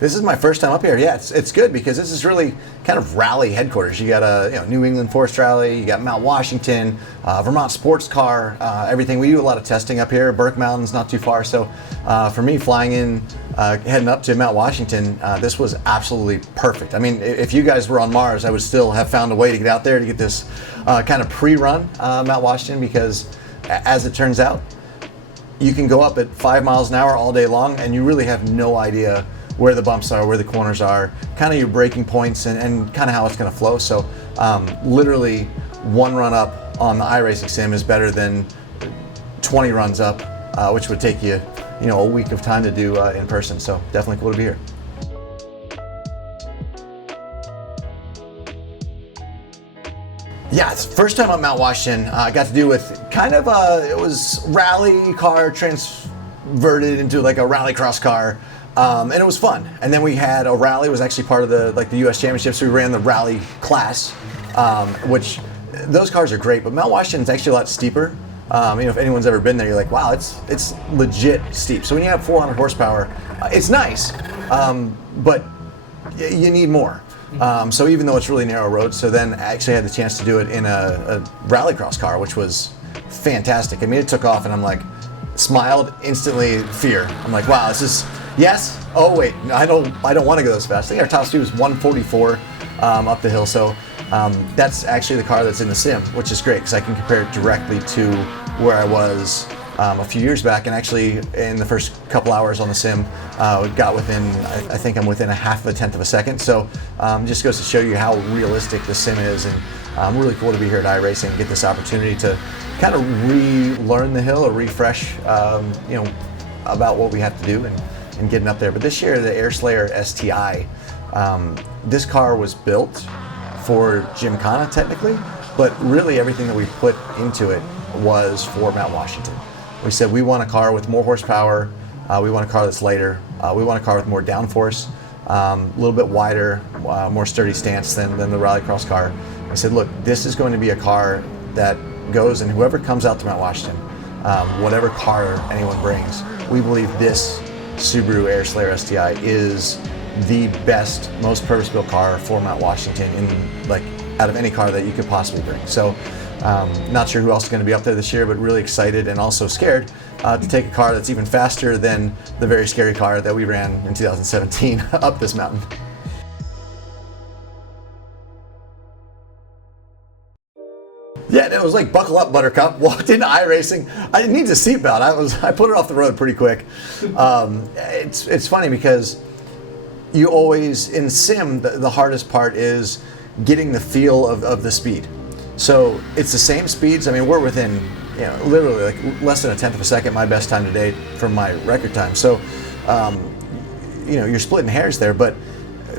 This is my first time up here. Yeah, it's good because this is really kind of rally headquarters. You got New England Forest Rally, you got Mount Washington, Vermont Sports Car, everything. We do a lot of testing up here. Burke Mountain's not too far, so for me flying in, heading up to Mount Washington, this was absolutely perfect. I mean, if you guys were on Mars, I would still have found a way to get out there to get this kind of pre-run Mount Washington, because as it turns out, you can go up at 5 miles an hour all day long and you really have no idea where the bumps are, where the corners are, kind of your braking points and kind of how it's going to flow. So literally one run up on the iRacing sim is better than 20 runs up, which would take you, a week of time to do in person. So definitely cool to be here. Yeah, it's first time on Mount Washington. I got to do with kind of it was rally car transverted into like a rallycross car. And it was fun. And then we had a rally. It was actually part of the U.S. Championships. So we ran the rally class, which those cars are great. But Mount Washington is actually a lot steeper. If anyone's ever been there, you're like, wow, it's legit steep. So when you have 400 horsepower, it's nice, but you need more. So even though it's really narrow roads, so then I actually had the chance to do it in a rallycross car, which was fantastic. I mean, it took off, and I'm like, smiled instantly, fear. I'm like, wow, this is. Yes. Oh wait, no, I don't want to go this fast. I think our top speed was 144 up the hill. So that's actually the car that's in the sim, which is great because I can compare it directly to where I was a few years back. And actually, in the first couple hours on the sim, got within. I think I'm within a half of a tenth of a second. So just goes to show you how realistic the sim is, and really cool to be here at iRacing and get this opportunity to kind of relearn the hill or refresh, about what we have to do and getting up there. But this year, the Airslayer STI, this car was built for Gymkhana technically, but really everything that we put into it was for Mount Washington. We said we want a car with more horsepower, we want a car that's lighter, we want a car with more downforce, a little bit wider, more sturdy stance than the rallycross car. I said, look, this is going to be a car that goes, and whoever comes out to Mount Washington, whatever car anyone brings, we believe this Subaru Airslayer STI is the best, most purpose-built car for Mount Washington out of any car that you could possibly bring. So not sure who else is going to be up there this year, but really excited and also scared to take a car that's even faster than the very scary car that we ran in 2017 up this mountain. Yeah, it was like buckle up, Buttercup. Walked into iRacing. I didn't need the seatbelt. I put it off the road pretty quick. It's funny because you always in sim the hardest part is getting the feel of the speed. So it's the same speeds. I mean, we're within literally like less than a tenth of a second my best time to date from my record time. So you're splitting hairs there, but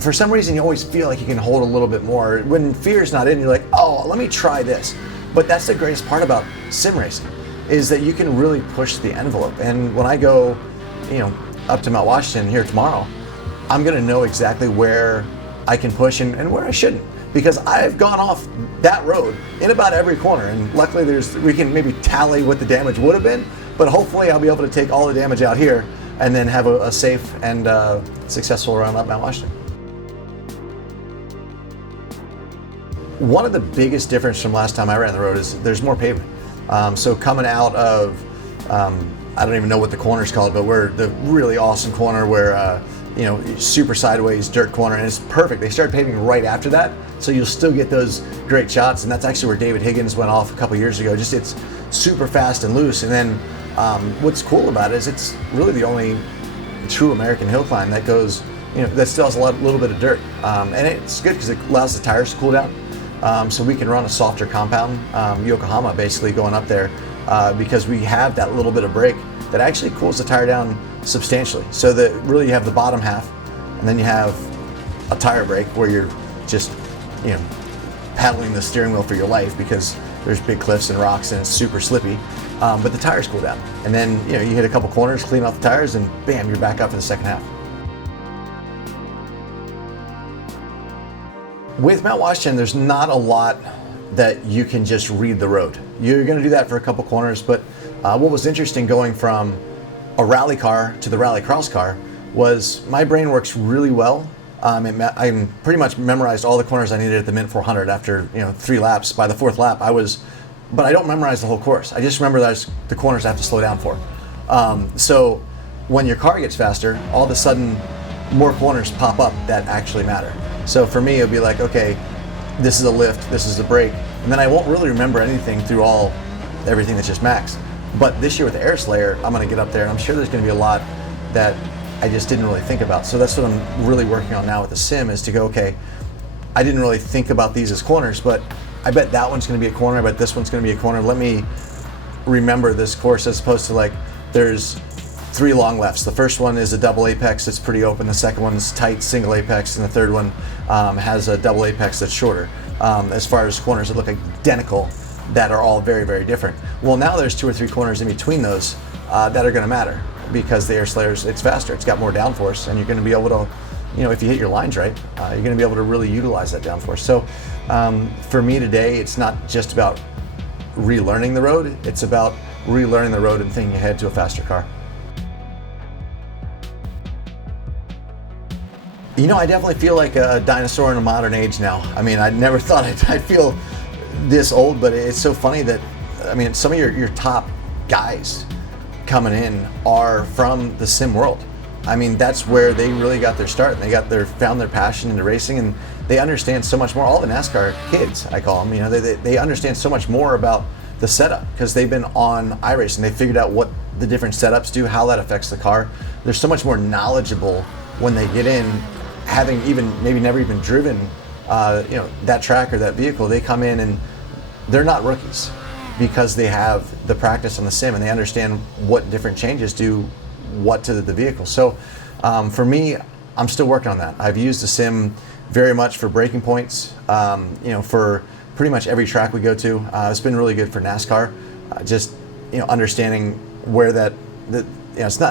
for some reason you always feel like you can hold a little bit more. When fear's not in, you're like, oh, let me try this. But that's the greatest part about sim racing, is that you can really push the envelope. And when I go, up to Mount Washington here tomorrow, I'm gonna know exactly where I can push and where I shouldn't, because I've gone off that road in about every corner. And luckily we can maybe tally what the damage would have been, but hopefully I'll be able to take all the damage out here and then have a safe and successful run up Mount Washington. One of the biggest differences from last time I ran the road is there's more pavement. So coming out of, I don't even know what the corner's called, but we're the really awesome corner where, super sideways dirt corner, and it's perfect. They started paving right after that, so you'll still get those great shots, and that's actually where David Higgins went off a couple years ago. Just it's super fast and loose, and then what's cool about it is it's really the only true American hill climb that goes, that still has a little bit of dirt, and it's good because it allows the tires to cool down. So we can run a softer compound, Yokohama basically going up there, because we have that little bit of brake that actually cools the tire down substantially. So that really you have the bottom half, and then you have a tire brake where you're just, paddling the steering wheel for your life because there's big cliffs and rocks and it's super slippy. But the tires cool down. And then, you hit a couple corners, clean off the tires, and bam, you're back up for the second half. With Mount Washington, there's not a lot that you can just read the road. You're going to do that for a couple corners, but what was interesting going from a rally car to the rally cross car was my brain works really well. I pretty much memorized all the corners I needed at the Mint 400 after 3 laps. By the 4th lap, but I don't memorize the whole course. I just remember there's the corners I have to slow down for. So when your car gets faster, all of a sudden more corners pop up that actually matter. So for me, it'll be like, okay, this is a lift, this is a brake, and then I won't really remember anything through everything that's just max. But this year with the Airslayer, I'm going to get up there, and I'm sure there's going to be a lot that I just didn't really think about. So that's what I'm really working on now with the sim, is to go, okay, I didn't really think about these as corners, but I bet that one's going to be a corner, I bet this one's going to be a corner. Let me remember this course, as opposed to like, there's 3 long lefts. The first one is a double apex that's pretty open, the second one is tight single apex, and the third one has a double apex that's shorter. As far as corners that look identical, that are all very, very different. Well, now there's 2 or 3 corners in between those that are going to matter, because the Airslayer's, it's faster, it's got more downforce, and you're going to be able to, if you hit your lines right, you're going to be able to really utilize that downforce. So for me today, it's not just about relearning the road, it's about relearning the road and thinking ahead to a faster car. I definitely feel like a dinosaur in a modern age now. I mean, I never thought I'd feel this old, but it's so funny that, some of your top guys coming in are from the sim world. That's where they really got their start, and found their passion into racing, and they understand so much more. All the NASCAR kids, I call them, they understand so much more about the setup, because they've been on iRacing. They figured out what the different setups do, how that affects the car. They're so much more knowledgeable when they get in, having maybe never even driven that track or that vehicle. They come in and they're not rookies, because they have the practice on the sim, and they understand what different changes do what to the vehicle. So for me, I'm still working on that. I've used the sim very much for braking points, for pretty much every track we go to. It's been really good for NASCAR, just understanding where it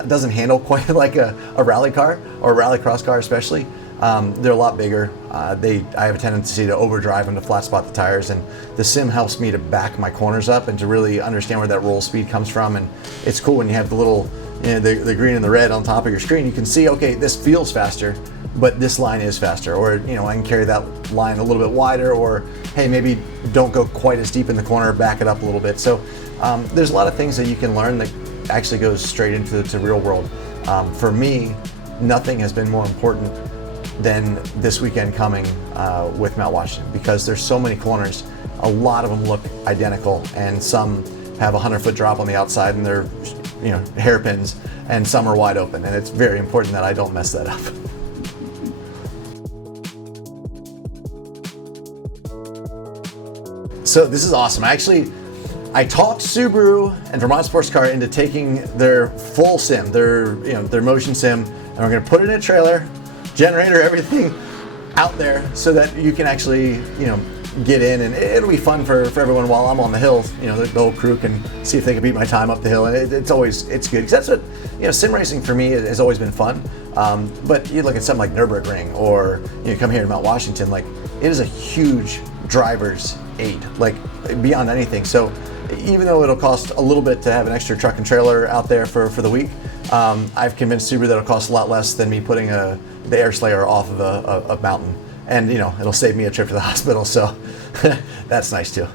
doesn't handle quite like a rally car, or a rallycross car especially. They're a lot bigger. I have a tendency to overdrive and to flat spot the tires, and the sim helps me to back my corners up and to really understand where that roll speed comes from. And it's cool when you have the little, the green and the red on top of your screen. You can see, okay, this feels faster, but this line is faster, or I can carry that line a little bit wider, or hey, maybe don't go quite as deep in the corner, back it up a little bit. So there's a lot of things that you can learn that actually goes straight into the real world. For me, nothing has been more important than this weekend coming with Mount Washington, because there's so many corners. A lot of them look identical, and some have a 100-foot drop on the outside and they're hairpins, and some are wide open, and it's very important that I don't mess that up. So this is awesome. I talked Subaru and Vermont Sports Car into taking their full sim, their motion sim, and we're going to put it in a trailer, generator, everything out there, so that you can actually get in, and it'll be fun for everyone while I'm on the hill. The whole crew can see if they can beat my time up the hill, and it's good, because that's what sim racing for me has always been fun. But you look at something like Nürburgring, or you come here to Mount Washington, like, it is a huge driver's aid, like beyond anything. So even though it'll cost a little bit to have an extra truck and trailer out there for the week, I've convinced Subaru that it'll cost a lot less than me putting the Airslayer off of a mountain, and it'll save me a trip to the hospital. So that's nice too.